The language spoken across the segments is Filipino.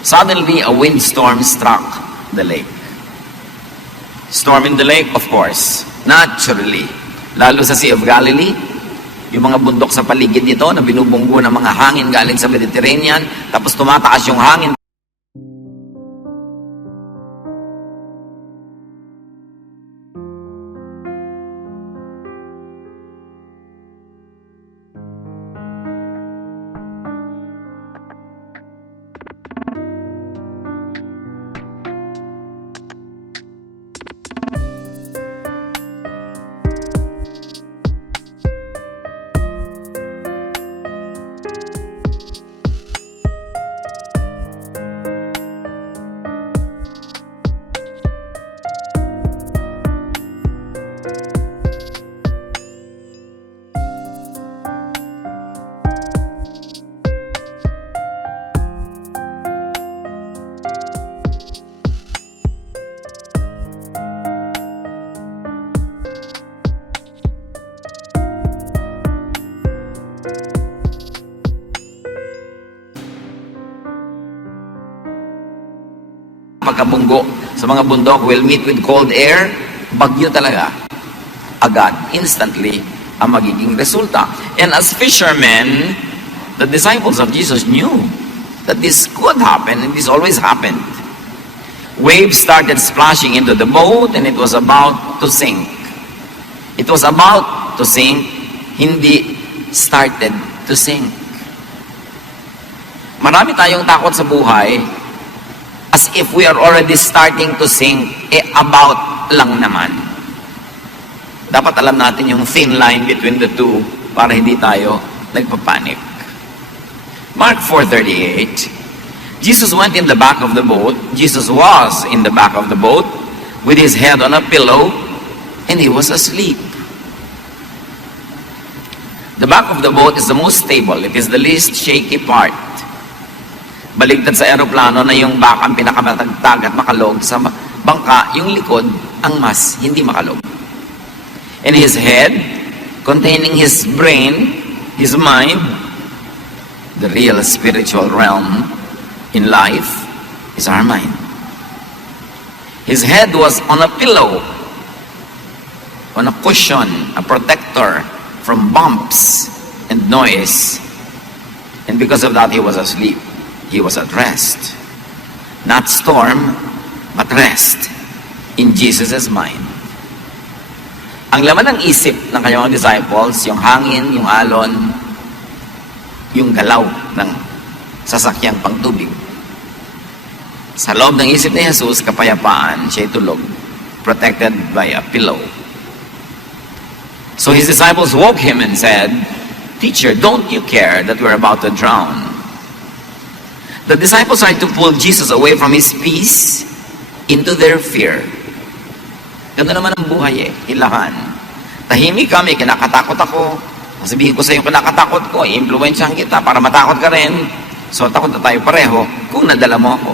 Suddenly, a windstorm struck the lake. Storm in the lake, of course, naturally. Lalo sa Sea of Galilee, yung mga bundok sa paligid nito na binubunggo ng mga hangin galing sa Mediterranean, tapos tumataas yung hangin. Pagkabunggo sa mga bundok will meet with cold air, bagyo talaga. Agad, instantly, ang magiging resulta. And as fishermen, the disciples of Jesus knew that this could happen, and this always happened. Waves started splashing into the boat, and it was about to sink. It was about to sink, hindi started to sink. Marami tayong takot sa buhay, as if we are already starting to sink, about lang naman. Dapat alam natin yung thin line between the two para hindi tayo nagpapanik. Mark 4:38, Jesus went in the back of the boat. Jesus was in the back of the boat with his head on a pillow and he was asleep. The back of the boat is the most stable. It is the least shaky part. Baligtad sa aeroplano na yung back ang pinakamatagtag at makalog, sa bangka, yung likod ang mas hindi makalog. And his head, containing his brain, his mind, the real spiritual realm in life is our mind. His head was on a pillow, on a cushion, a protector from bumps and noise. And because of that, he was asleep. He was at rest. Not storm, but rest in Jesus' mind. Ang laman ng isip ng kanyang disciples, yung hangin, yung alon, yung galaw ng sasakyang pangtubig. Sa loob ng isip ni Jesus, kapayapaan, siya'y tulog, protected by a pillow. So his disciples woke him and said, "Teacher, don't you care that we're about to drown?" The disciples tried to pull Jesus away from his peace into their fear. Ganda naman ang buhay hilahan. Tahimik kami, kinakatakot ako. Sabihin ko sa iyo, kinakatakot ko, i-influensyahan kita para matakot ka rin. So takot na tayo pareho kung nadala mo ako.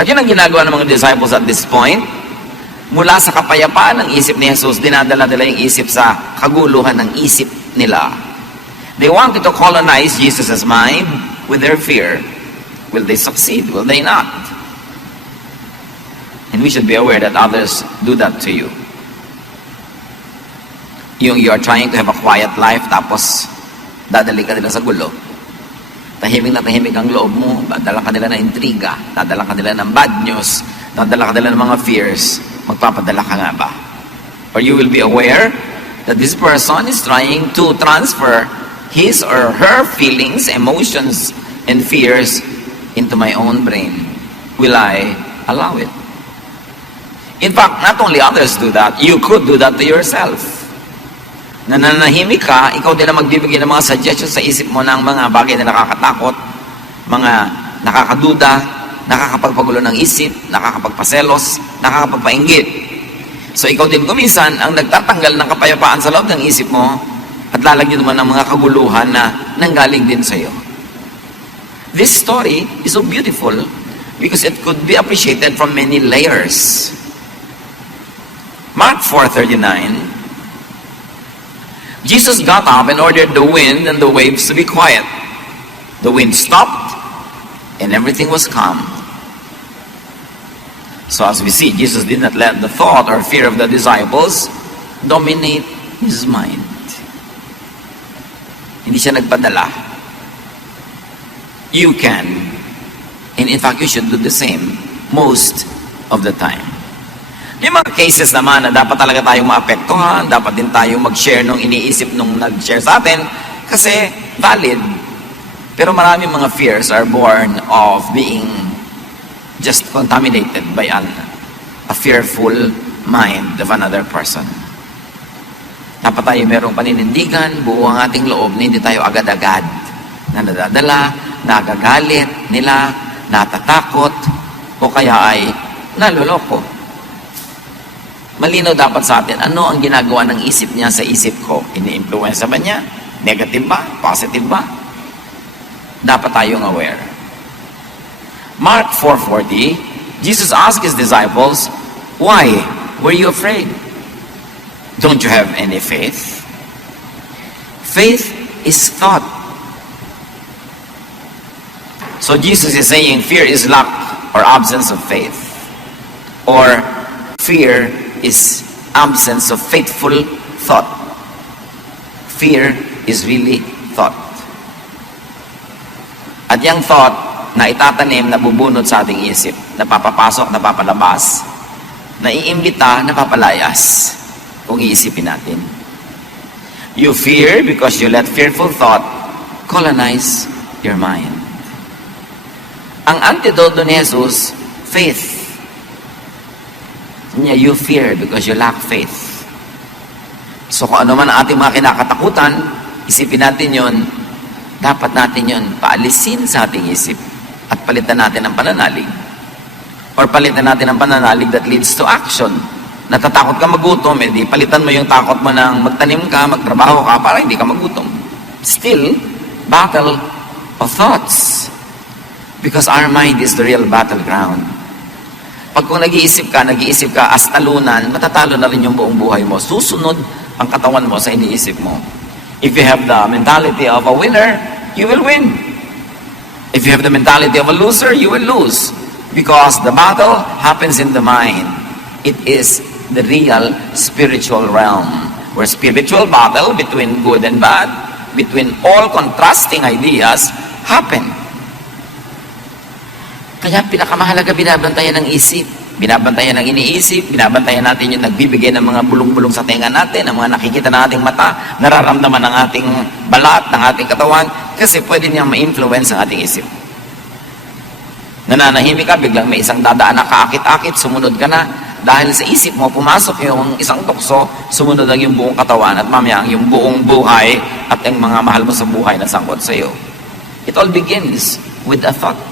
At yun ang ginagawa ng mga disciples at this point. Mula sa kapayapaan ng isip ni Jesus, dinadala nila yung isip sa kaguluhan ng isip nila. They wanted to colonize Jesus' mind with their fear. Will they succeed? Will they not? And we should be aware that others do that to you. You are trying to have a quiet life, tapos dadali ka nila sa gulo. Tahimik na tahimik ang loob mo, dadala ka nila ng intriga, dadala ka nila ng bad news, dadala ka nila ng mga fears, magpapadala ka nga ba? Or you will be aware that this person is trying to transfer his or her feelings, emotions, and fears into my own brain. Will I allow it? In fact, not only others do that, you could do that to yourself. Nananahimik ka, ikaw din ang magbibigay ng mga suggestions sa isip mo ng mga bagay na nakakatakot, mga nakakaduda, nakakapagpagulo ng isip, nakakapagpaselos, nakakapagpainggit. So ikaw din kuminsan ang nagtatanggal ng kapayapaan sa loob ng isip mo at lalagyan naman ng mga kaguluhan na nanggaling din sa iyo. This story is so beautiful because it could be appreciated from many layers. Mark 4:39, Jesus got up and ordered the wind and the waves to be quiet. The wind stopped and everything was calm. So as we see, Jesus did not let the thought or fear of the disciples dominate his mind. Hindi siya nagpadala. You can, and in fact, you should do the same most of the time. Yung mga cases naman na dapat talaga tayong maapektuhan, dapat din tayong mag-share nung iniisip nung nag-share sa atin, kasi valid. Pero maraming mga fears are born of being just contaminated by a fearful mind of another person. Dapat tayo merong paninindigan, buo ang ating loob na hindi tayo agad-agad na nadadala, nagagalit nila, natatakot, o kaya ay naloloko. Malinaw dapat sa atin, ano ang ginagawa ng isip niya sa isip ko? Ini-influence ba niya? Negative ba? Positive ba? Dapat tayong aware. Mark 4:40, Jesus asked his disciples, "Why were you afraid? Don't you have any faith?" Faith is thought. So Jesus is saying fear is lack or absence of faith. Or fear is absence of faithful thought. Fear is really thought. At yung thought na itatanim, nabubunot sa ating isip, napapapasok, napapalabas, naiimbita, napapalayas, kung iisipin natin. You fear because you let fearful thought colonize your mind. Ang antidote ni Jesus, faith. You fear because you lack faith. So kung ano man ang ating mga kinakatakutan, isipin natin yon, dapat natin yon paalisin sa ating isip at palitan natin ang pananalig. Or palitan natin ang pananalig that leads to action. Natatakot ka magutom, edi palitan mo yung takot mo ng magtanim ka, magtrabaho ka para hindi ka magutom. Still, battle of thoughts. Because our mind is the real battleground. Pag kung nag-iisip ka as talunan, matatalo na rin yung buong buhay mo. Susunod ang katawan mo sa iniisip mo. If you have the mentality of a winner, you will win. If you have the mentality of a loser, you will lose. Because the battle happens in the mind. It is the real spiritual realm, where spiritual battle between good and bad, between all contrasting ideas, happen. Kaya pinakamahalaga, binabantayan ng isip, binabantayan ng iniisip, binabantayan natin yung nagbibigay ng mga bulong-bulong sa tenga natin, ang mga nakikita ng ating mata, nararamdaman ng ating balat, ng ating katawan, kasi pwede niyang ma-influence ang ating isip. Nananahimik ka, biglang may isang dadaan na kaakit-akit, sumunod ka na, dahil sa isip mo, pumasok yung isang tukso, sumunod ang yung buong katawan, at mamaya yung buong buhay, at ang mga mahal mo sa buhay na sangkot sa iyo. It all begins with a thought.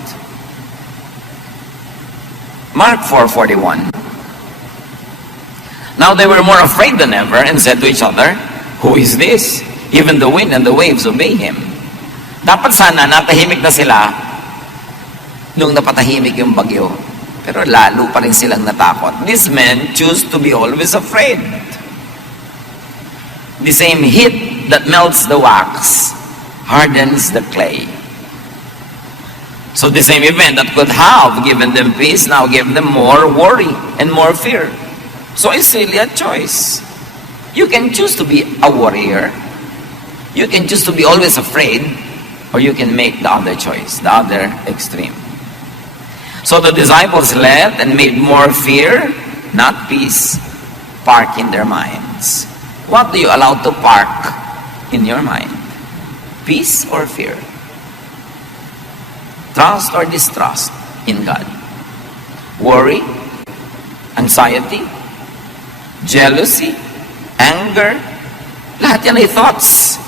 Mark 4:41. Now they were more afraid than ever and said to each other, "Who is this? Even the wind and the waves obey him." Dapat sana natahimik na sila nung napatahimik yung bagyo. Pero lalo pa rin silang natakot. These men choose to be always afraid. The same heat that melts the wax hardens the clay. So the same event that could have given them peace now gave them more worry and more fear. So it's really a choice. You can choose to be a warrior. You can choose to be always afraid, or you can make the other choice, the other extreme. So the disciples let and made more fear, not peace, park in their minds. What do you allow to park in your mind? Peace or fear? Trust or distrust in God? Worry, anxiety, jealousy, anger, lahat yan ay thoughts.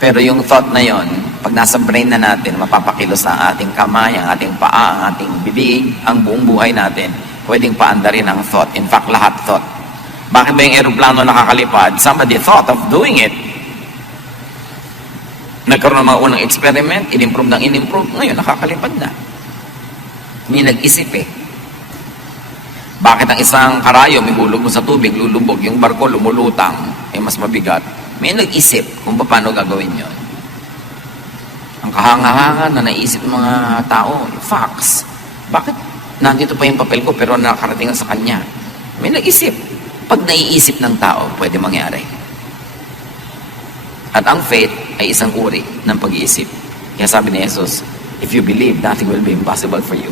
Pero yung thought na yon, pag nasa brain na natin, mapapakilos na ang ating kamay, ang ating paa, ang ating bibig, ang buong buhay natin, pwedeng paandarin ang thought. In fact, lahat thought. Bakit ba yung aeroplano nakakalipad? Somebody thought of doing it. Nagkaroon ng mga unang experiment, in-improve, ngayon nakakalipad na. May nag-isip eh. Bakit ang isang karayo, may hulog mo sa tubig, lulubog, yung barko lumulutang, mas mabigat. May nag-isip kung paano gagawin yon. Ang kahanga-hanga na naisip ng mga tao, facts. Bakit nandito pa yung papel ko pero nakarating sa kanya? May nag-isip. Pag naiisip ng tao, pwede mangyari. At ang faith ay isang uri ng pag-iisip. Kaya sabi ni Jesus, if you believe, nothing will be impossible for you.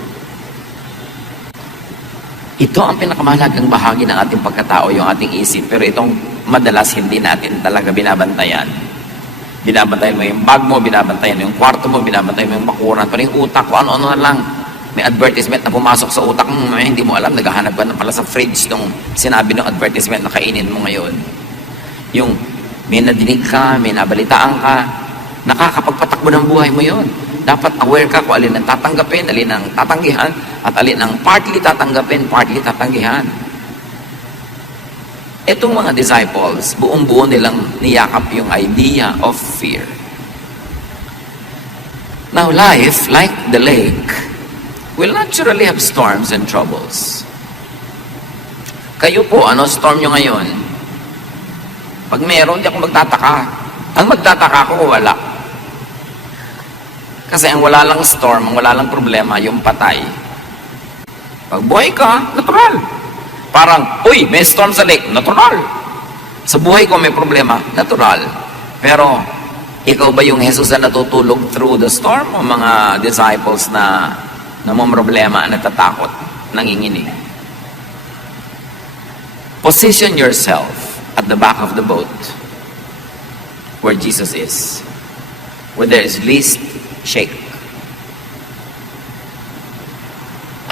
Ito ang pinakamahalagang bahagi ng ating pagkatao, yung ating isip. Pero itong madalas hindi natin talaga binabantayan. Binabantayan mo yung bag mo, binabantayan mo yung kwarto mo, binabantayan mo yung bakuran, pero yung utak ko, ano-ano na lang. May advertisement na pumasok sa utak mo, hindi mo alam, naghahanap ka na pala sa fridge nung sinabi ng advertisement na kainin mo ngayon. Yung may nadinig ka, may nabalitaan ka, nakakapagpatakbo ng buhay mo yon. Dapat aware ka kung alin ang tatanggapin, alin ang tatanggihan, at alin ang partly tatanggapin, partly tatanggihan. Itong mga disciples, buong-buo nilang niyakap yung idea of fear. Now, life, like the lake, will naturally have storms and troubles. Kayo po, ano storm nyo ngayon? Pag meron, di ako magtataka. Ang magtataka ko, wala. Kasi ang wala lang storm, ang wala lang problema, yung patay. Pag buhay ka, natural. Parang, uy, may storm sa lake, natural. Sa buhay ko may problema, natural. Pero, ikaw ba yung Jesus na natutulog through the storm o mga disciples na problema, natatakot, nanginginig? Position yourself at the back of the boat where Jesus is, where there is least shake.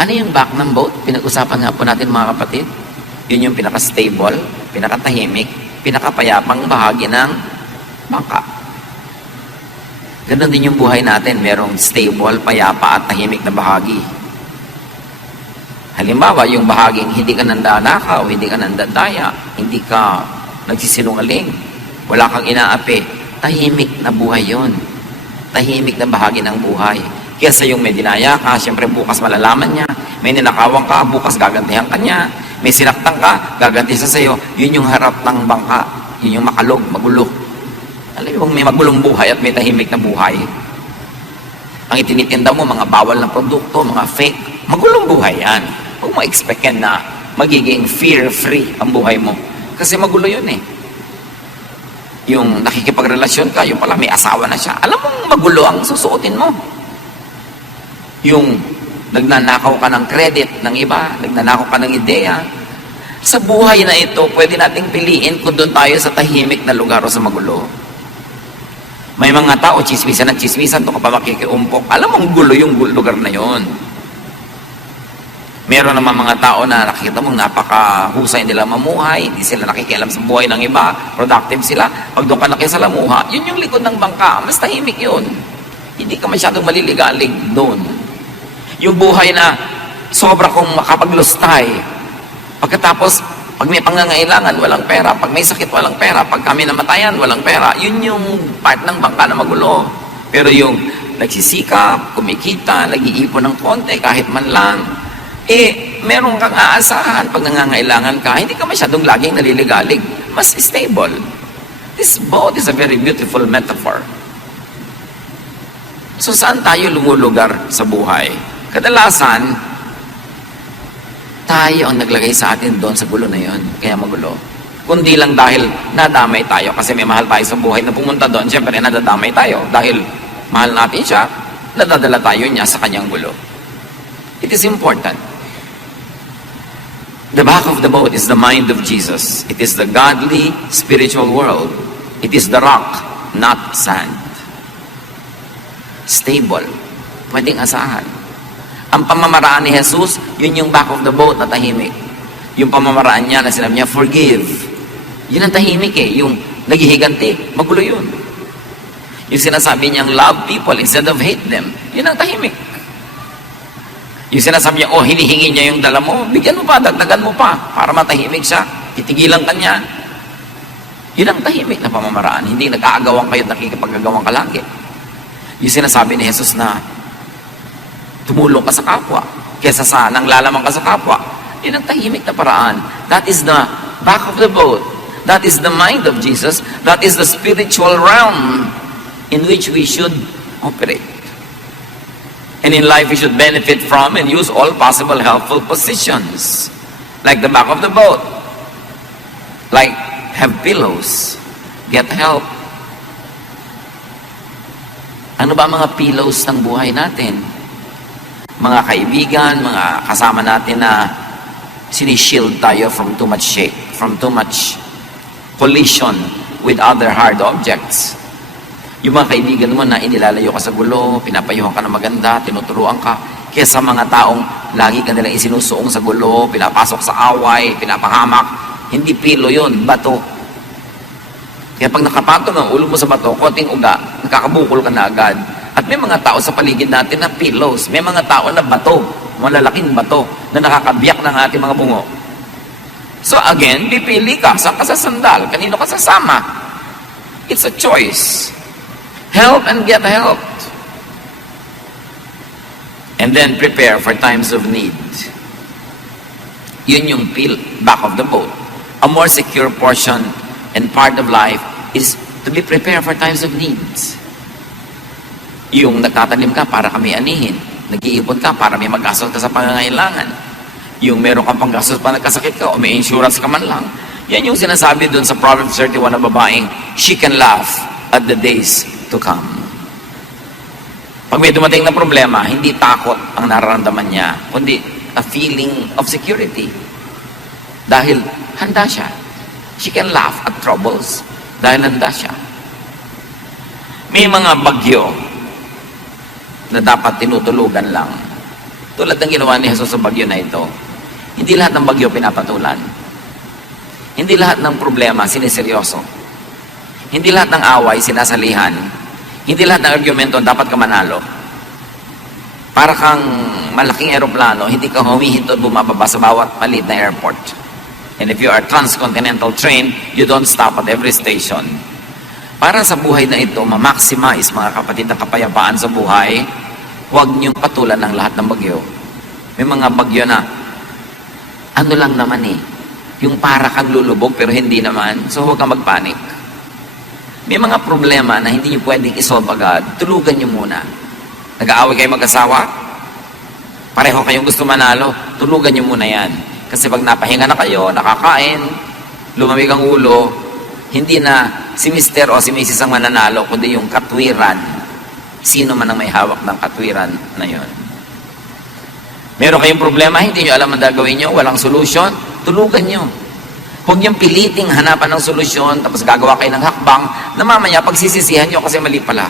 Ano yung back ng boat? Pinag-usapan nga po natin mga kapatid. Yun yung pinaka-stable, pinaka-tahimik, pinaka-payapang bahagi ng bangka. Ganon din yung buhay natin. Merong stable, payapa at tahimik na bahagi. Halimbawa, yung bahaging hindi ka nandanakaw, hindi ka nandadaya, hindi ka nagsisinungaling, wala kang inaapi, tahimik na buhay yon. Tahimik na bahagi ng buhay. Kesa yung may dinaya ka, siyempre bukas malalaman niya. May ninakawang ka, bukas gagantihan ka niya. May sinaktan ka, gaganti sa sayo. Yun yung harap ng bangka. Yun yung makalog, magulo. Alam mo, may magulong buhay at may tahimik na buhay. Ang itinitinda mo, mga bawal na produkto, mga fake. Magulong buhay yan. Huwag mo expect yan na magiging fear-free ang buhay mo. Kasi magulo yun eh. Yung nakikipagrelasyon ka, yung pala may asawa na siya. Alam mong magulo ang susuotin mo. Yung nagnanakaw ka ng credit ng iba, nagnanakaw ka ng ideya. Sa buhay na ito, pwede nating piliin kung doon tayo sa tahimik na lugar o sa magulo. May mga tao, chismisan ng chismisan, doon ka pa makikiumpok. Alam mong gulo yung lugar na yon. Meron naman mga tao na nakikita mong napakahusay nila mamuhay, hindi sila nakikialam sa buhay ng iba, productive sila. Pag doon ka nakisalamuha, yun yung likod ng bangka, mas tahimik yun. Hindi ka masyadong maliligalig doon. Yung buhay na sobra kong makapaglustay. Pagkatapos, pag may pangangailangan, walang pera. Pag may sakit, walang pera. Pag kami namatayan, walang pera. Yun yung part ng bangka na magulo. Pero yung nagsisikap, kumikita, nag-iipon ng konti, kahit man lang, meron kang aasahan pag nangangailangan ka, hindi ka masyadong laging naliligalig. Mas stable. This boat is a very beautiful metaphor. So, saan tayo lumulugar sa buhay? Kadalasan, tayo ang naglagay sa atin doon sa gulo na yon, kaya magulo. Kundi lang dahil nadamay tayo, kasi may mahal tayo sa buhay na pumunta doon, siyempre nadadamay tayo. Dahil mahal natin siya, nadadala tayo niya sa kanyang gulo. It is important. The back of the boat is the mind of Jesus. It is the godly, spiritual world. It is the rock, not sand. Stable. Pwedeng asahan. Ang pamamaraan ni Jesus, yun yung back of the boat na tahimik. Yung pamamaraan niya na sinabi niya, forgive. Yun ang tahimik eh. Yung naghihiganti, magulo yun. Yung sinasabi niyang love people instead of hate them, yun ang tahimik. Yung sinasabi niya, hinihingi niya yung dala mo, bigyan mo pa, dagdagan mo pa, para matahimik siya, titigilan ka niya. Yun ang tahimik na pamamaraan. Hindi nag-aagawang kayo at nakikipag-agawang ka lagi. Yung sinasabi ni Jesus na, tumulong ka sa kapwa, kesa sa nanglalamang ka sa kapwa. Yun ang tahimik na paraan. That is the back of the boat. That is the mind of Jesus. That is the spiritual realm in which we should operate. And in life, we should benefit from and use all possible helpful positions. Like the back of the boat. Like, have pillows. Get help. Ano ba mga pillows ng buhay natin? Mga kaibigan, mga kasama natin na sinishield tayo from too much shake, from too much collision with other hard objects. Yung mga kaibigan mo na inilalayo ka sa gulo, pinapayuhan ka na maganda, tinuturuan ka, kaysa mga taong lagi ka nilang isinusuong sa gulo, pinapasok sa away, pinapahamak, hindi pilo yun, bato. Kaya pag nakapato ng ulo mo sa bato, konting uga, nakakabukol ka na agad. At may mga tao sa paligid natin na pillows, may mga tao na bato, malalaking bato, na nakakabiyak ng ating mga bungo. So again, pipili ka, saan ka sa sandal, kanino ka sasama. It's a choice. Help and get helped. And then prepare for times of need. Yun yung back of the boat. A more secure portion and part of life is to be prepared for times of needs. Yung nagtatanim ka para kami anihin. Nag-iipon ka para may mag-gastos ka sa pangangailangan. Yung meron kang panggastos pa nagkasakit ka o may insurance ka man lang. Yan yung sinasabi dun sa Proverbs 31 na babaeng, she can laugh at the days to come. Pag may dumating na problema, hindi takot ang nararamdaman niya, kundi a feeling of security. Dahil handa siya. She can laugh at troubles dahil handa siya. May mga bagyo na dapat tinutulugan lang. Tulad ng ginawa ni Jesus sa bagyo na ito. Hindi lahat ng bagyo pinapatulan. Hindi lahat ng problema siniseryoso. Hindi lahat ng away sinasalihan. Hindi lahat ng argumento dapat ka manalo. Para kang malaking eroplano, hindi ka humihinto at bumababa sa bawat maliit na airport. And if you are transcontinental train, you don't stop at every station. Para sa buhay na ito, ma-maximize mga kapatid ang kapayapaan sa buhay, huwag niyong patulan ng lahat ng bagyo. May mga bagyo na, ano lang naman yung para kang lulubog pero hindi naman, so huwag kang magpanik. May mga problema na hindi niyo pwedeng isolve agad, tulugan niyo muna. Nag-aaway kayo mag-asawa, pareho kayong gusto manalo, tulugan niyo muna yan. Kasi pag napahinga na kayo, nakakain, lumamig ang ulo, hindi na si Mr. o si Mrs. ang mananalo, kundi yung katwiran. Sino man ang may hawak ng katwiran na yon. Meron kayong problema, hindi nyo alam ang gagawin nyo, walang solusyon, tulugan nyo. Huwag niyong piliting hanapan ng solusyon, tapos gagawa kayo ng hakbang, na mamaya pagsisisihan nyo kasi mali pala.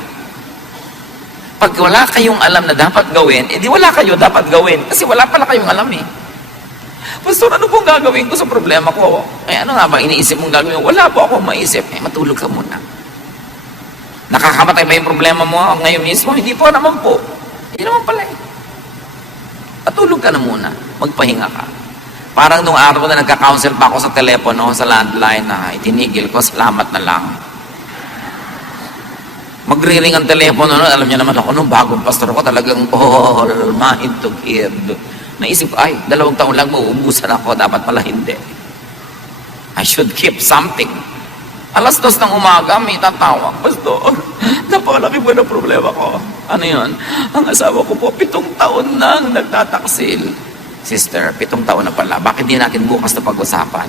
Pag wala kayong alam na dapat gawin, edi wala kayo dapat gawin, kasi wala pala kayong alam Pastor, ano pong gagawin ko sa problema ko? Ano nga ba iniisip mong gagawin? Wala po akong maisip. Matulog ka muna. Nakakamatay ba yung problema mo ngayon mismo? Hindi po naman po. Hindi naman pala Matulog ka na muna. Magpahinga ka. Parang nung araw na nagka-counsel pa ako sa telepono, sa landline na itinigil ko, salamat na lang. Magre-ring ang telepono, alam niya naman ako, nung bagong pastor ko, talagang all mind to give. Naisip ko, 2 taon lang mauubusan ako, dapat pala hindi. I should keep something. 2:00 ng umaga, may tatawag, Pastor, napakalaki ba na problema ko? Ano yun? Ang asawa ko po, 7 taon nang nagtataksil. Sister, 7 taon na pala, bakit di natin bukas na pag-usapan?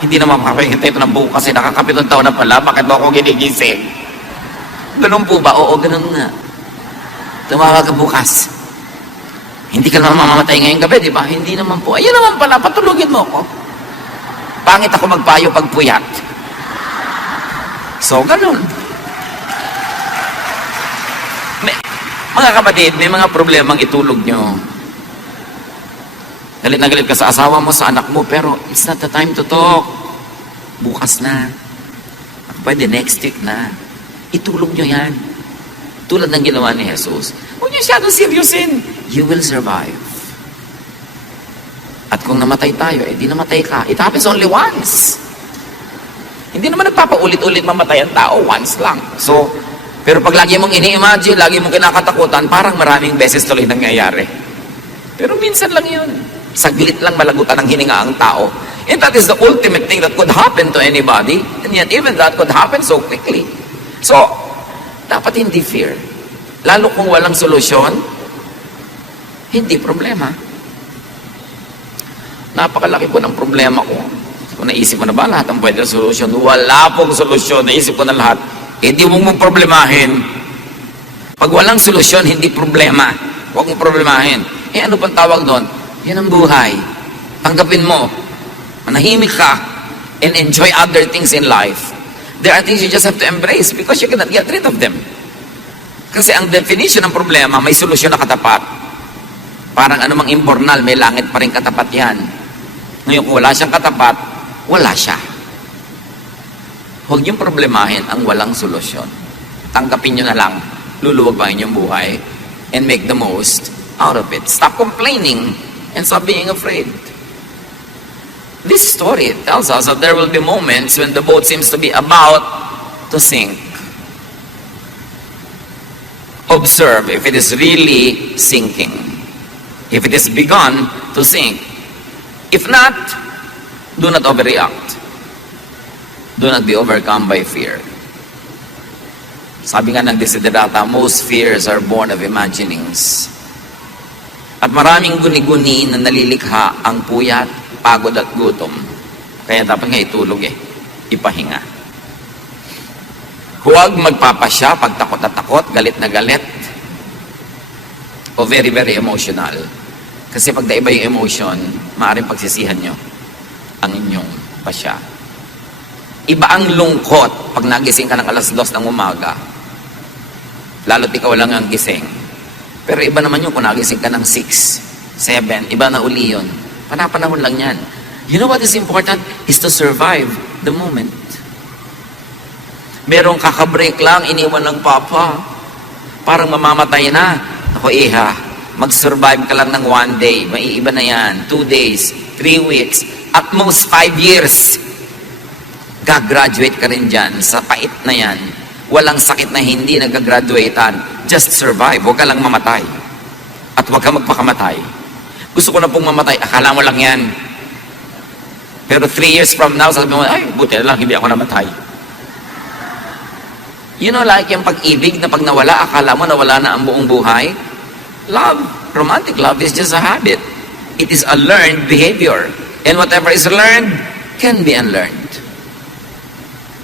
Hindi naman makakahintay ito na bukas, nakaka-7 taon na pala, bakit mo ako ginigising? Ganun po ba? Oo, ganun nga. Tumawag ka bukas. Hindi ka naman mamamatay ngayong gabi, di ba? Hindi naman po. Ayun naman pala, patulugin mo ako. Pangit ako magpayo pag puyat. So, ganun. Mga kapatid, may mga problemang itulog nyo. Galit na galit ka sa asawa mo, sa anak mo, pero it's not the time to talk. Bukas na. Pwede next week na. Itulog nyo yan. Tulad ng ginawa ni Jesus. Huwag nyo siyadong seryosin. You will survive. At kung namatay tayo, di namatay ka. It happens only once. Hindi naman nagpapaulit-ulit mamatay ang tao, once lang. So, pero pag lagi mong ini-imagine, lagi mong kinakatakutan, parang maraming beses tuloy nangyayari. Pero minsan lang yun. Saglit lang malagutan ng hininga ang tao. And that is the ultimate thing that could happen to anybody. And yet even that could happen so quickly. So, Dapat hindi fear. Lalo kung walang solusyon, hindi problema. Napakalaki po ng problema ko. Kung naisip mo na ba lahat ang pwede na solusyon? Wala pong solusyon. Naisip ko na lahat. Hindi mong problemahin. Pag walang solusyon, hindi problema. Huwag mong problemahin. Ano pang tawag doon? Yan ang buhay. Tanggapin mo. Manahimik ka and enjoy other things in life. There are things you just have to embrace because you cannot get rid of them. Kasi ang definition ng problema, may solusyon na katapat. Parang anumang imbornal, may langit pa rin katapat yan. Ngayon, kung wala siyang katapat, wala siya. Huwag niyong problemahin ang walang solusyon. Tanggapin niyo na lang, luluwag pa inyong buhay, and make the most out of it. Stop complaining and stop being afraid. This story tells us that there will be moments when the boat seems to be about to sink. Observe if it is really sinking. If it has begun to sink. If not, do not overreact. Do not be overcome by fear. Sabi nga ng Desiderata, most fears are born of imaginings. At maraming guni-guni na nalilikha ang puyat, pagod at gutom. Kaya dapat nga itulog ipahinga. Huwag magpapasya pag takot na takot, galit na galit, o very, very emotional. Kasi pag naiba yung emotion, maaaring pagsisihan nyo ang inyong pasya. Iba ang lungkot pag nagising ka ng alas 2 ng umaga. Lalo't ikaw lang ang gising. Pero iba naman yung kung nagising ka ng 6, 7, iba na uli yun. Panapanahon lang yan. You know what is important? Is to survive the moment. Merong kakabreak lang, iniwan ng papa. Parang mamamatay na. Ako, iha, mag-survive ka lang ng 1 day. Maiiba na yan. 2 days, 3 weeks, at most 5 years. Gagraduate ka rin dyan. Sa pait na yan. Walang sakit na hindi nagagraduatean. Just survive. Huwag ka lang mamatay. At huwag ka magpakamatay. Gusto ko na pong mamatay. Akala mo lang yan. Pero 3 years from now, sabi mo, ay, buti na lang, hindi ako namatay. You know, like yung pag-ibig na pag nawala, akala mo nawala na ang buong buhay? Love, romantic love is just a habit. It is a learned behavior. And whatever is learned can be unlearned.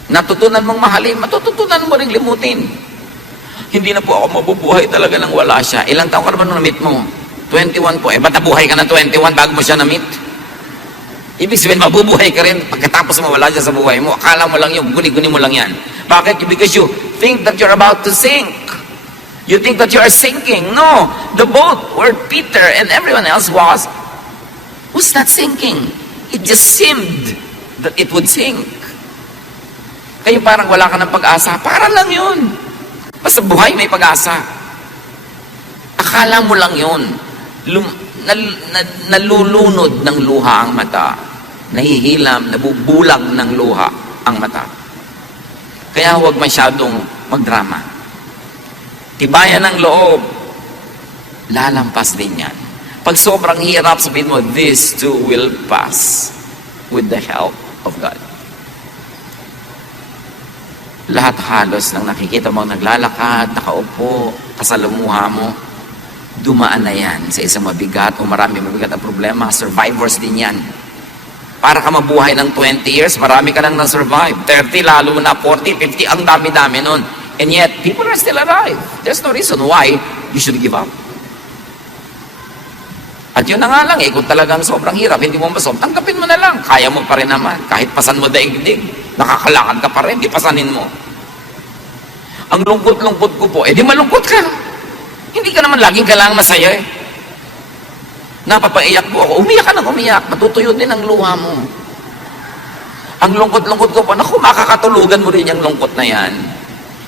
Natutunan mong mahalin, matututunan mo rin limutin. Hindi na po ako mabubuhay talaga nang wala siya. Ilang taon ka naman nung na-meet mo? 21 po. Ba't nabuhay ka na 21 bago mo siya na-meet? Ibig sabihin, mabubuhay ka rin pagkatapos mawala siya sa buhay mo. Akala mo lang yun, guni-guni mo lang yan. Bakit? Because you think that you're about to sink. You think that you are sinking. No, the boat where Peter and everyone else was not sinking. It just seemed that it would sink. Kayo parang wala ka ng pag-asa. Parang lang yun. Basta buhay may pag-asa. Akala mo lang yun. Nalulunod ng luha ang mata. Nahihilam, nabubulag ng luha ang mata. Kaya huwag masyadong magdrama. Tibayan ng loob. Lalampas din yan. Pag sobrang hirap, sabihin mo, this too will pass with the help of God. Lahat halos ng nakikita mo naglalakad, nakaupo, kasalumuha mo, dumaan na yan sa isang mabigat o marami mabigat ang problema. Survivors din yan. Para ka mabuhay ng 20 years, marami ka lang na-survive. 30, lalo na 40, 50, ang dami-dami nun. And yet, people are still alive. There's no reason why you should give up. At yun na nga lang kung talagang sobrang hirap, hindi mo masolve, tanggapin mo na lang. Kaya mo pa rin naman. Kahit pasan mo daigdig, nakakalakad ka pa rin, di pasanin mo. Ang lungkot-lungkot ko po, di malungkot ka. Hindi ka naman laging kailangang masaya Napapaiyak po ako, umiyak ka ng umiyak, matutuyo din ang luha mo. Ang lungkot-lungkot ko po, naku, makakatulugan mo rin yung lungkot na yan.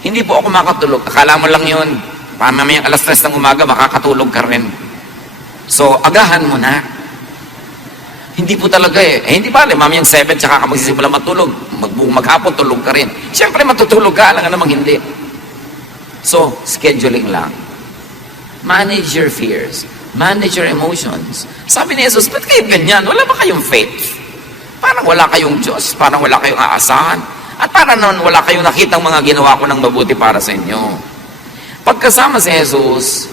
Hindi po ako makatulog, akala mo lang yun. Mamayang alas 3 ng umaga, makakatulog ka rin. So, agahan mo na. Hindi po talaga hindi bale, mamayang 7, tsaka ka magsisimula matulog. Maghapon, tulog ka rin. Siyempre, matutulog ka, alam nga namang hindi. So, scheduling lang. Manage your fears. Manage your emotions. Sabi ni Jesus, ba't kayo ganyan? Wala ba kayong faith? Parang wala kayong Diyos. Parang wala kayong aasahan. At para noon, wala kayong nakitang mga ginawa ko ng mabuti para sa inyo. Pagkasama si Jesus,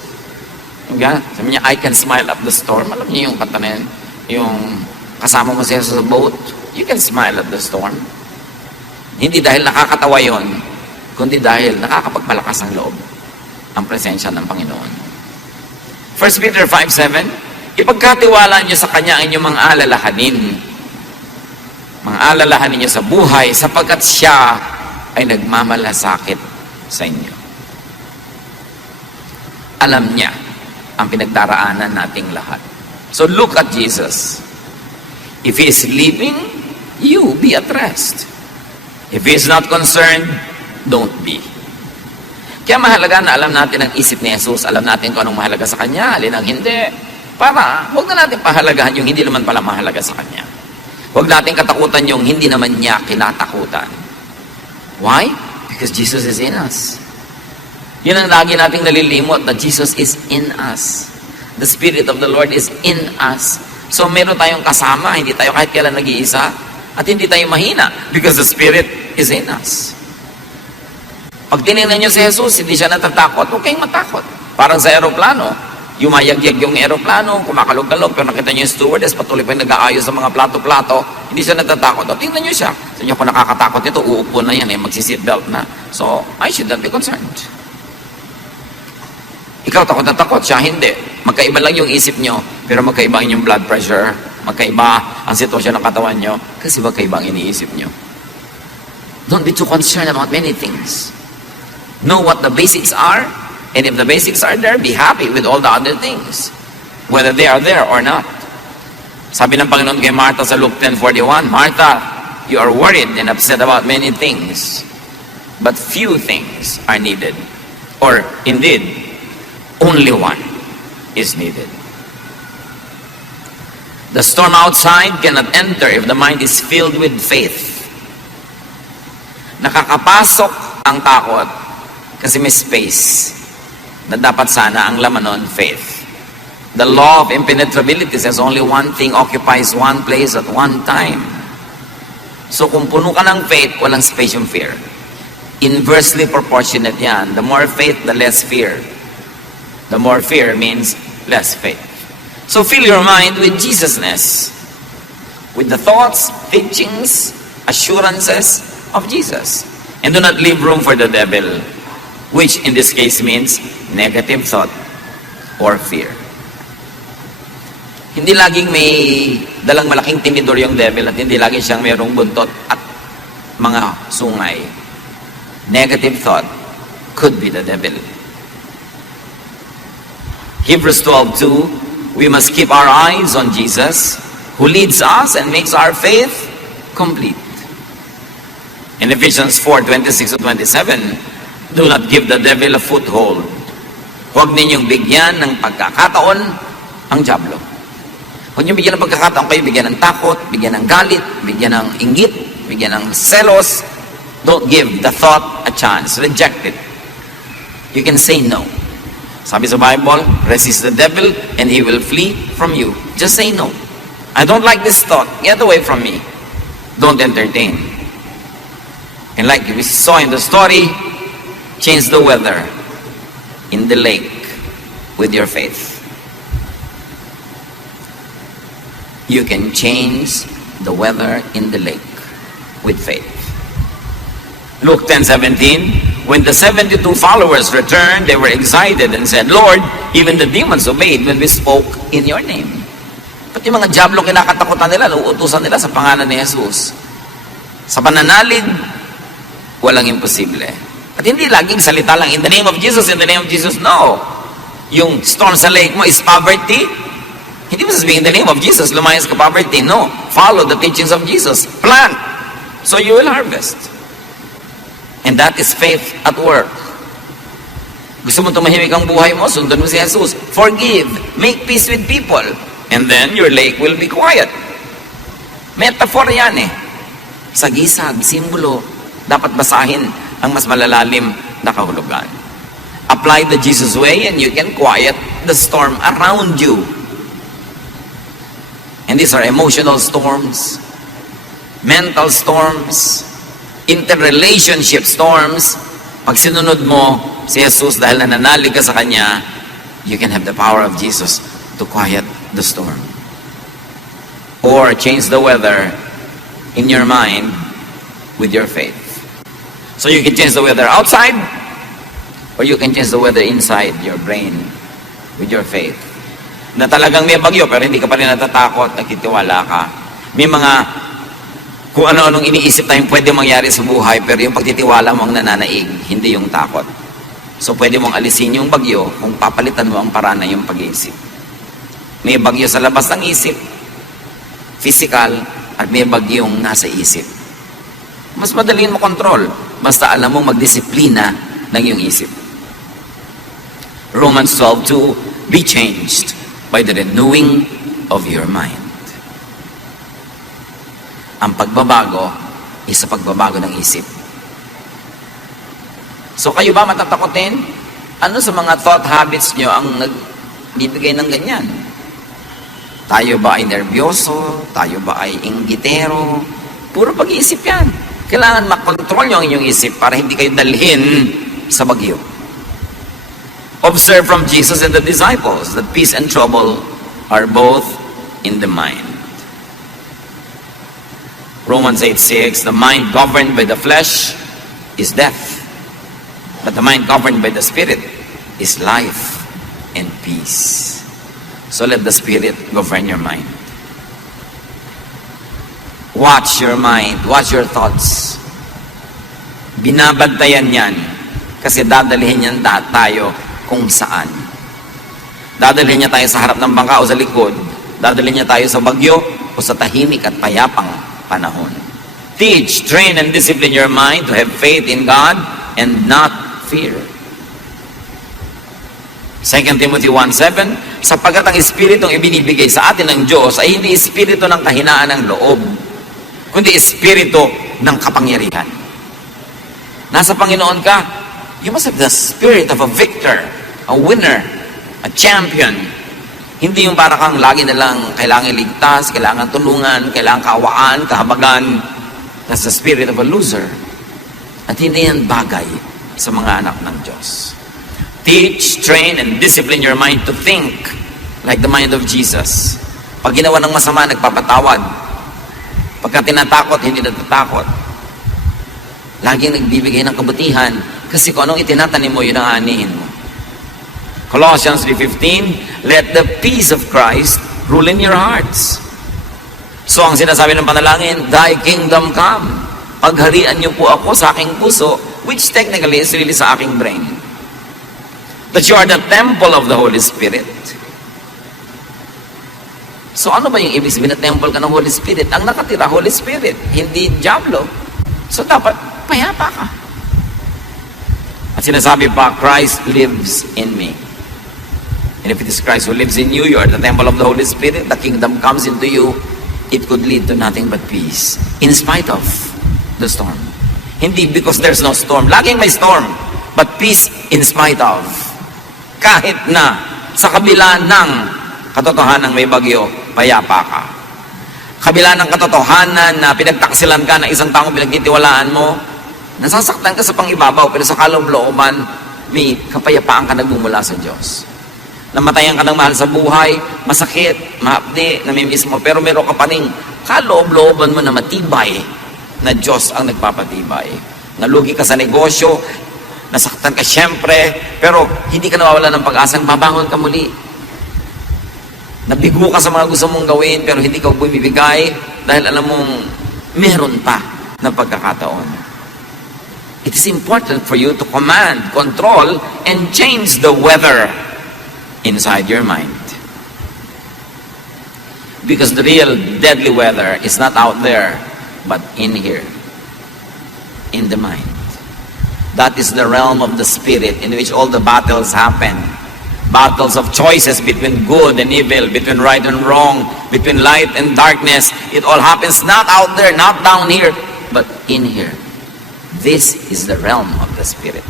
sabi niya, I can smile up the storm. Alam niyo yung kanta na yun? Yung kasama mo si Jesus sa boat, you can smile at the storm. Hindi dahil nakakatawa yon, kundi dahil nakakapagpalakas ang loob ang presensya ng Panginoon. 1 Peter 5:7, ipagkatiwala niyo sa Kanya ang inyong mga alalahanin. Mga alalahanin niyo sa buhay sapagkat Siya ay nagmamalasakit sa inyo. Alam niya ang pinagdaraanan nating lahat. So look at Jesus. If He is sleeping, you be at rest. If He is not concerned, don't be. Kaya mahalaga na alam natin ang isip ni Jesus. Alam natin kung anong mahalaga sa Kanya, alin ang hindi. Para huwag na natin pahalagahan yung hindi naman pala mahalaga sa Kanya. Huwag natin katakutan yung hindi naman niya kinatakutan. Why? Because Jesus is in us. Yun ang lagi nating nalilimot, that Jesus is in us. The Spirit of the Lord is in us. So meron tayong kasama, hindi tayo kahit kailan nag-iisa, at hindi tayo mahina because the Spirit is in us. Pag tinignan niyo si Jesus, hindi siya natatakot, huwag kayong matakot. Parang sa aeroplano, yumayagyag yung aeroplano, kumakalog-kalog, pero nakita niyo yung stewardess, patuloy pa yung nag-aayos sa mga plato-plato, hindi siya natatakot. O, tingnan niyo siya. Sa inyo, kung nakakatakot ito, uupo na yan, magsi-seatbelt na. So, I should not be concerned. Ikaw takot na takot, siya hindi. Magkaiba lang yung isip nyo, pero magkaiba ang inyong blood pressure, magkaiba ang sitwasyon ng katawan nyo, kasi magkaiba ang iniisip nyo. Don't be too concerned about many things. Know what the basics are, and if the basics are there, be happy with all the other things, whether they are there or not. Sabi ng Panginoon kay Martha sa Luke 10:41, Martha, you are worried and upset about many things, but few things are needed. Or, indeed, only one is needed. The storm outside cannot enter if the mind is filled with faith. Nakakapasok ang takot kasi may space na dapat sana ang laman nun, faith. The law of impenetrability says only one thing occupies one place at one time. So kung puno ka ng faith, walang space yung fear. Inversely proportionate yan. The more faith, the less fear. The more fear means less faith. So fill your mind with Jesusness, with the thoughts, teachings, assurances of Jesus. And do not leave room for the devil, which in this case means negative thought or fear. Hindi laging may dalang malaking tinidor yung devil at hindi laging siyang mayroong buntot at mga sungay. Negative thought could be the devil. Hebrews 12:2, we must keep our eyes on Jesus, who leads us and makes our faith complete. In Ephesians 4:26-27, do not give the devil a foothold. Huwag ninyong bigyan ng pagkakataon ang diablo. Huwag ninyong bigyan ng pagkakataon kayo, bigyan ng takot, bigyan ng galit, bigyan ng inggit, bigyan ng selos. Don't give the thought a chance. Reject it. You can say no. Sabi sa Bible, resist the devil and he will flee from you. Just say no. I don't like this thought. Get away from me. Don't entertain. And like we saw in the story, change the weather in the lake with your faith. You can change the weather in the lake with faith. Luke 10:17, when the 72 followers returned, they were excited and said, Lord, even the demons obeyed when we spoke in your name. Pati mga diablo kinakatakutan nila, uutusan nila sa pangalan ni Jesus. Sa pananalig, walang imposible. At hindi laging salita lang, in the name of Jesus, in the name of Jesus. No. Yung storm sa lake mo is poverty. Hindi mo sasabihin, in the name of Jesus, lumayas ka poverty. No. Follow the teachings of Jesus. Plant. So you will harvest. And that is faith at work. Gusto mo tumahimik ang buhay mo, sundan mo si Jesus. Forgive. Make peace with people. And then your lake will be quiet. Metaphor yan eh. Sagisag, simbolo. Dapat basahin ang mas malalalim na kahulugan. Apply the Jesus way and you can quiet the storm around you. And these are emotional storms, mental storms, interrelationship storms, pag sinunod mo si Jesus dahil nananalig ka sa Kanya, you can have the power of Jesus to quiet the storm. Or change the weather in your mind with your faith. So you can change the weather outside, or you can change the weather inside your brain with your faith. Na talagang may bagyo, pero hindi ka pa rin natatakot, nagtitiwala ka. May mga kung ano-anong iniisip tayong pwede mangyari sa buhay, pero yung pagtitiwala mo ang nananaig, hindi yung takot. So pwede mong alisin yung bagyo kung papalitan mo ang paraan na yung pag-iisip. May bagyo sa labas ng isip, physical, at may bagyong nasa isip. Mas madaling mo control, basta alam mo magdisiplina ng iyong isip. Romans 12:2, be changed by the renewing of your mind. Ang pagbabago ay sa pagbabago ng isip. So kayo ba matatakotin? Ano sa mga thought habits nyo ang nagbibigay ng ganyan? Tayo ba ay nervyoso? Tayo ba ay inggitero? Puro pag-iisip yan. Kailangan makontrol nyo ang inyong isip para hindi kayo dalhin sa bagyo. Observe from Jesus and the disciples that peace and trouble are both in the mind. Romans 8:6, the mind governed by the flesh is death, but the mind governed by the Spirit is life and peace. So let the Spirit govern your mind. Watch your mind, watch your thoughts. Binabantayan yan kasi dadalhin yan tayo kung saan. Dadalhin niya tayo sa harap ng bangka o sa likod. Dadalhin niya tayo sa bagyo o sa tahimik at payapang panahon. Teach, train, and discipline your mind to have faith in God and not fear. 2 Timothy 1:7, sapagkat ang Espiritong ibinibigay sa atin ng Diyos ay hindi Espiritu ng kahinaan ng loob, kundi Espiritu ng kapangyarihan. Nasa Panginoon ka, you must have the spirit of a victor, a winner, a champion. Hindi yung para kang lagi na lang kailangan ligtas, kailangan tulungan, kailangan kaawaan, kahabagan. That's the spirit of a loser. At hindi yan bagay sa mga anak ng Diyos. Teach, train, and discipline your mind to think like the mind of Jesus. Pag ginawa ng masama, nagpapatawad. Pagka tinatakot, hindi natatakot. Laging nagbibigay ng kabutihan kasi kung anong itinatanim mo, yun ang aanihin mo. Colossians 3:15, let the peace of Christ rule in your hearts. So ang sinasabi ng panalangin, thy kingdom come. Pagharian niyo po ako sa aking puso, which technically is really sa aking brain. That you are the temple of the Holy Spirit. So ano ba yung ibig sabihin na temple ka ng Holy Spirit? Ang nakatira, Holy Spirit, hindi Diablo. So dapat payapa ka. At sinasabi pa, Christ lives in me. And if it is Christ who lives in you, you are the temple of the Holy Spirit, the kingdom comes into you, it could lead to nothing but peace. In spite of the storm. Hindi because there's no storm. Laging may storm. But peace in spite of. Kahit na sa kabila ng katotohanan may bagyo, payapa ka. Kabila ng katotohanan na pinagtaksilan ka ng isang taong pinagtitiwalaan mo, nasasaktan ka sa pangibabaw, pero sa kaloob-looban, may kapayapaan ka nagmumula sa Diyos. Namatayan ka ng mahal sa buhay, masakit, mahapdi, namimiss mo, pero meron ka pa rin kaloob-looban mo na matibay na Diyos ang nagpapatibay. Nalugi ka sa negosyo, nasaktan ka siyempre, pero hindi ka nawawala ng pag-asang babangon ka muli. Nabigo ka sa mga gusto mong gawin, pero hindi ka bumibigay dahil alam mong meron pa na pagkakataon. It is important for you to command, control, and change the weather inside your mind. Because the real deadly weather is not out there, but in here, in the mind. That is the realm of the spirit in which all the battles happen. Battles of choices between good and evil, between right and wrong, between light and darkness. It all happens not out there, not down here, but in here. This is the realm of the spirit.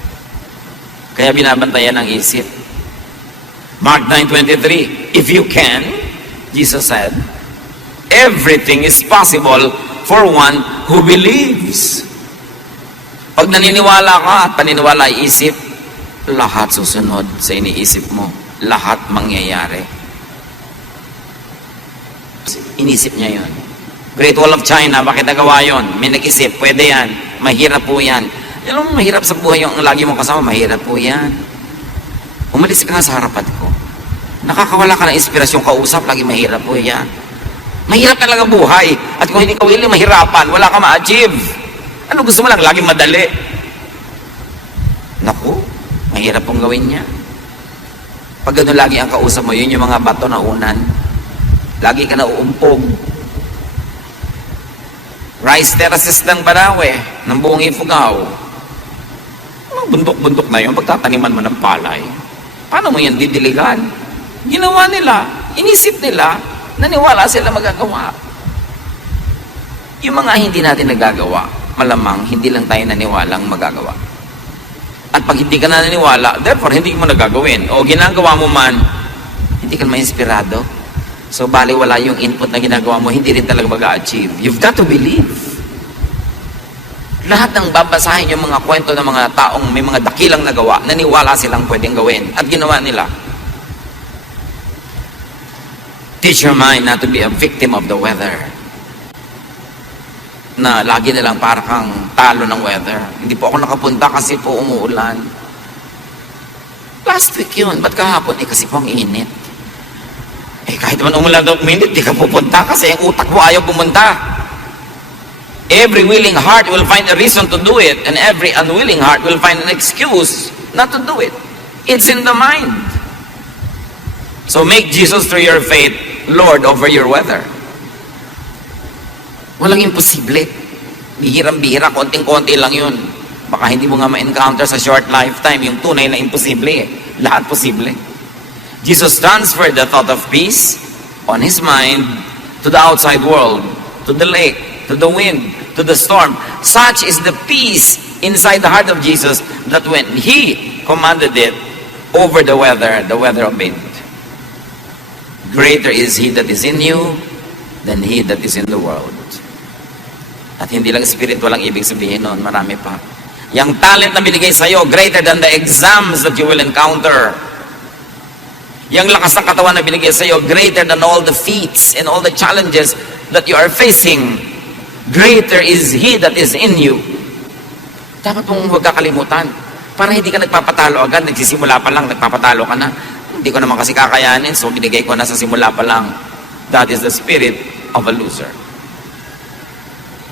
Kaya binabantayan ang isip. Mark 9:23, if you can, Jesus said, everything is possible for one who believes. Pag naniniwala ka at paniniwala ay isip, lahat susunod sa iniisip mo. Lahat mangyayari. Inisip niya yun. Great Wall of China, bakit nagawa yun? May nag-isip, pwede yan. Mahirap po yan. Alam mo, mahirap sa buhay yung lagi mong kasama, mahirap po yan. Umalis ka nga sa harapan ko. Nakakawala ka ng inspirasyon kausap, lagi mahirap po yan. Mahirap talaga buhay. At kung hindi ka willing mahirapan, wala ka ma-achieve. Ano gusto mo lang? Laging madali. Naku, mahirap pong gawin niya. Pag gano'n lagi ang kausap mo, yun yung mga bato na unan. Lagi ka na uumpog. Rice terraces ng Barawe, ng buong Ifugao. Mga bundok-bundok na yun, pagtataniman mo ng palay. Paano mo yan didiligan? Ginawa nila, inisip nila, naniwala sila magagawa. Yung mga hindi natin nagagawa, malamang hindi lang tayo naniwalang magagawa. At pag hindi ka na naniwala, therefore hindi mo nagagawin. O ginagawa mo man, hindi ka ma-inspirado. So bali wala yung input na ginagawa mo, hindi rin talaga mag-a-achieve. You've got to believe. Lahat ng babasahin yung mga kwento ng mga taong may mga dakilang nagawa, naniwala silang pwedeng gawin. At ginawa nila. Teach your mind not to be a victim of the weather. Na lagi na lang para kang talo ng weather. Hindi po ako nakapunta kasi po umuulan. Last week yun. Ba't kahapon? Kasi po ang init. Kahit man umulan daw minute, di ka pupunta kasi ang utak mo ayaw pumunta. Every willing heart will find a reason to do it, and every unwilling heart will find an excuse not to do it. It's in the mind. So make Jesus through your faith Lord over your weather. Walang imposible. Bihirang-bihira, konting-konti lang yun. Baka hindi mo nga ma-encounter sa short lifetime yung tunay na imposible. Lahat posible. Jesus transferred the thought of peace on his mind to the outside world, to the lake, to the wind, to the storm. Such is the peace inside the heart of Jesus that when he commanded it over the weather obeyed. Greater is he that is in you than he that is in the world. At hindi lang spiritual ang ibig sabihin nun, marami pa. Yung talent na binigay sa'yo, greater than the exams that you will encounter. Yung lakas ng katawan na binigay sa iyo, greater than all the feats and all the challenges that you are facing. Greater is He that is in you. Dapat mong huwag kakalimutan. Para hindi ka nagpapatalo agad, nagsisimula pa lang, nagpapatalo ka na. Hindi ko naman kasi kakayanin, so binigay ko na sa simula pa lang. That is the spirit of a loser.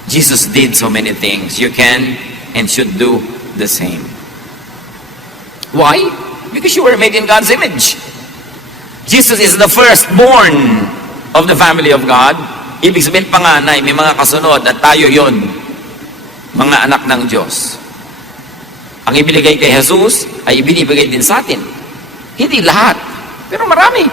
Jesus did so many things. You can and should do the same. Why? Because you were made in God's image. Jesus is the firstborn of the family of God. Ibig sabihin panganay, may mga kasunod at tayo yon, mga anak ng Diyos. Ang ibinigay kay Jesus ay ibinibigay din sa atin. Hindi lahat, pero marami.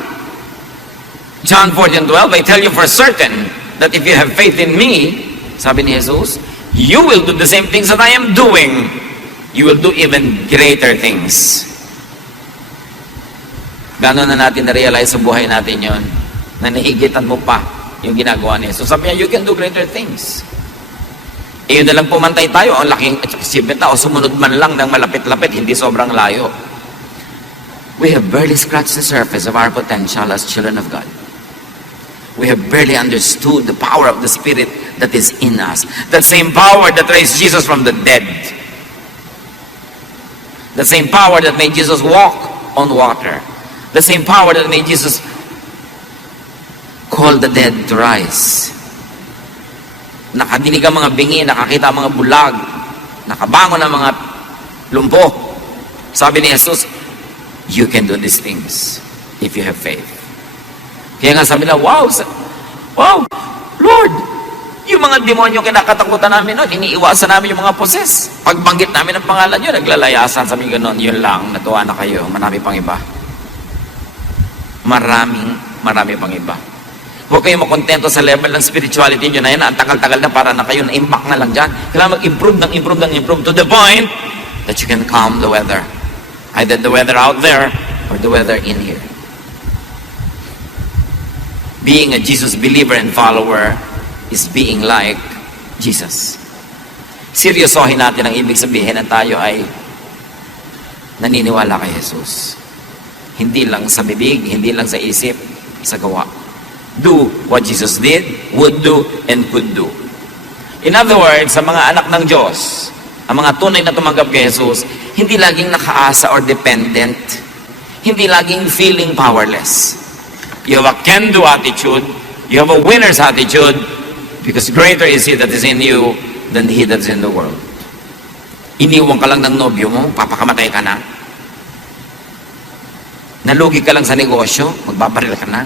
John 14:12, I tell you for certain that if you have faith in me, sabi ni Jesus, you will do the same things that I am doing. You will do even greater things. Gano'n na natin na-realize sa buhay natin yon, na nahigitan mo pa yung ginagawa niya. So sabi niya, you can do greater things. Yun na lang pumantay tayo, ang laking achievement na, o sumunod man lang ng malapit-lapit, hindi sobrang layo. We have barely scratched the surface of our potential as children of God. We have barely understood the power of the Spirit that is in us. That same power that raised Jesus from the dead. The same power that made Jesus walk on water. The same power that made Jesus call the dead to rise. Nakadinig ang mga bingi, nakakita ang mga bulag, nakabangon ang mga lumpo. Sabi ni Jesus, you can do these things if you have faith. Kaya nga sabi na, wow, Lord, yung mga demonyo kinakatakutan namin nun, iniiwasan namin yung mga poses. Pagbanggit namin ang pangalan nyo, naglalayasan, sabi gano'n, yun lang, natuwa na kayo, marami pang iba. Marami pang iba. Huwag kayong makontento sa level ng spirituality nyo na yan. Ang tagal-tagal na para na kayo na-impact na lang dyan. Kailangan mag-improve to the point that you can calm the weather. Either the weather out there or the weather in here. Being a Jesus believer and follower is being like Jesus. seryosohin natin ang ibig sabihin na tayo ay naniniwala kay Jesus. Hindi lang sa bibig, hindi lang sa isip, sa gawa. Do what Jesus did, would do, and could do. In other words, sa mga anak ng Diyos, ang mga tunay na tumanggap kay Jesus, hindi laging nakaasa or dependent. Hindi laging feeling powerless. You have a can-do attitude. You have a winner's attitude because greater is He that is in you than he that is in the world. Iniwan ka lang ng nobyo mo, papakamatay ka na. Nalugi ka lang sa negosyo, magbabaril ka na.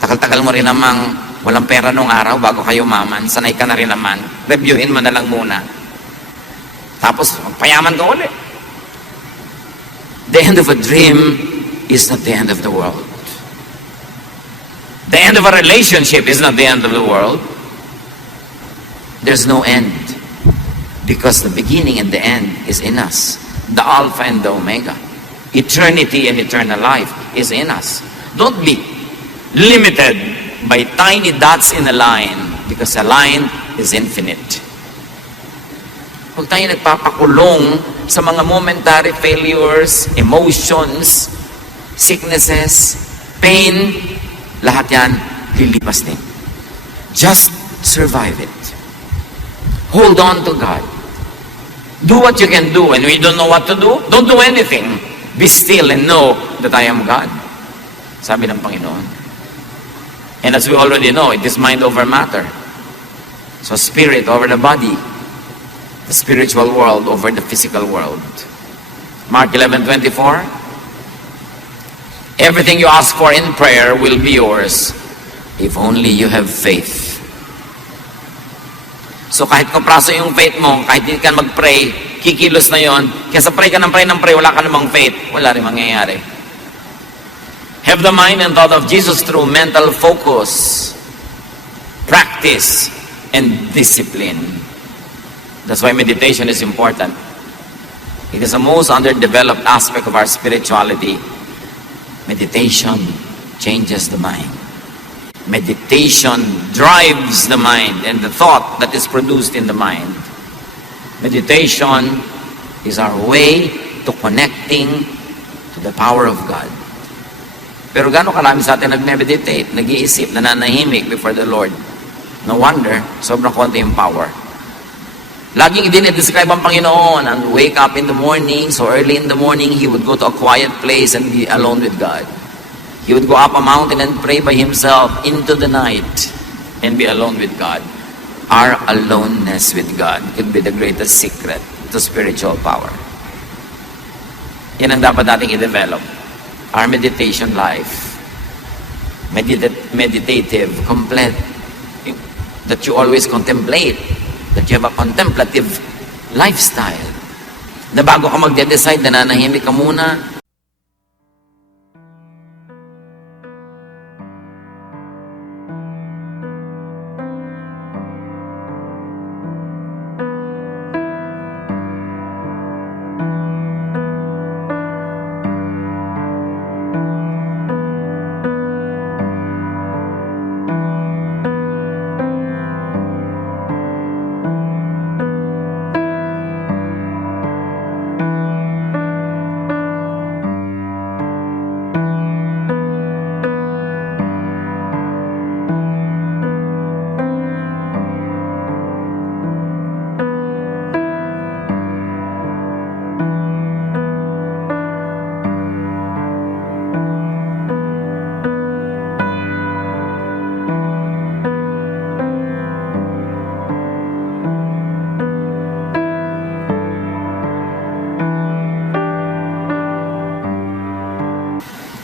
Tagal-tagal mo rin namang walang pera nung araw bago kayo maman. Sanay ka na rin naman. Reviewin mo na lang muna. Tapos, magpayaman ka ulit. The end of a dream is not the end of the world. The end of a relationship is not the end of the world. There's no end. Because the beginning and the end is in us. The Alpha and the Omega. Eternity and eternal life is in us. Don't be limited by tiny dots in a line because a line is infinite. Huwag tayo nagpapakulong sa mga momentary failures, emotions, sicknesses, pain. Lahat yan, lilipas din. Just survive it. Hold on to God. Do what you can do. And when you don't know what to do, don't do anything. Be still and know that I am God. Sabi ng Panginoon. And as we already know, it is mind over matter. So spirit over the body. The spiritual world over the physical world. Mark 11:24. Everything you ask for in prayer will be yours if only you have faith. So kahit kupraso yung faith mo, kahit hindi ka mag-pray, kikilos na yon. Kaya pray ka ng pray, wala ka namang faith, wala rin mangyayari. Have the mind and thought of Jesus through mental focus, practice, and discipline. That's why meditation is important. It is the most underdeveloped aspect of our spirituality. Meditation changes the mind. Meditation drives the mind and the thought that is produced in the mind. Meditation is our way to connecting to the power of God. Pero gano'ng karami sa atin nag-meditate, nag-iisip, nananahimik before the Lord. No wonder, sobrang konti yung power. Laging dinidescribe ang Panginoon and wake up in the morning, so early in the morning, He would go to a quiet place and be alone with God. He would go up a mountain and pray by Himself into the night and be alone with God. Our aloneness with God could be the greatest secret to spiritual power. Yan ang dapat nating i-develop. Our meditation life. Meditative, complete. That you always contemplate. That you have a contemplative lifestyle. Na bago ka magde-decide, nananahimik ka muna.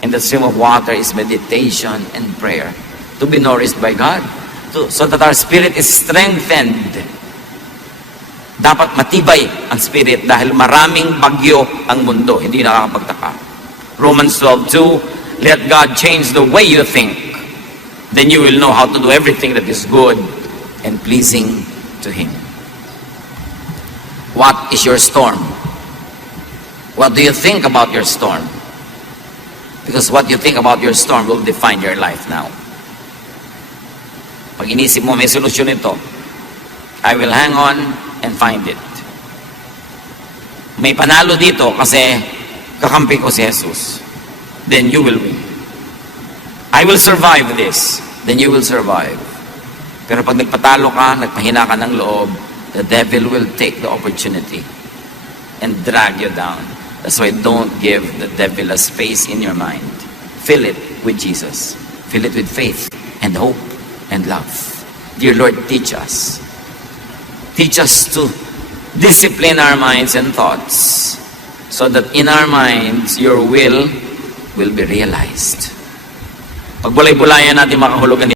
And the stream of water is meditation and prayer. To be nourished by God. So that our spirit is strengthened. Dapat matibay ang spirit dahil maraming bagyo ang mundo. Hindi nakakapagtaka. Romans 12:2, let God change the way you think. Then you will know how to do everything that is good and pleasing to Him. What is your storm? What do you think about your storm? Because what you think about your storm will define your life now. Pag inisip mo may solusyon ito, I will hang on and find it. May panalo dito kasi kakampi ko si Jesus. Then you will win. I will survive this. Then you will survive. Pero pag nagpatalo ka, nagpahina ka ng loob, the devil will take the opportunity and drag you down. That's why don't give the devil a space in your mind. Fill it with Jesus. Fill it with faith and hope and love. Dear Lord, teach us. Teach us to discipline our minds and thoughts so that in our minds, your will be realized. Pagbulay-bulayan natin makahulugan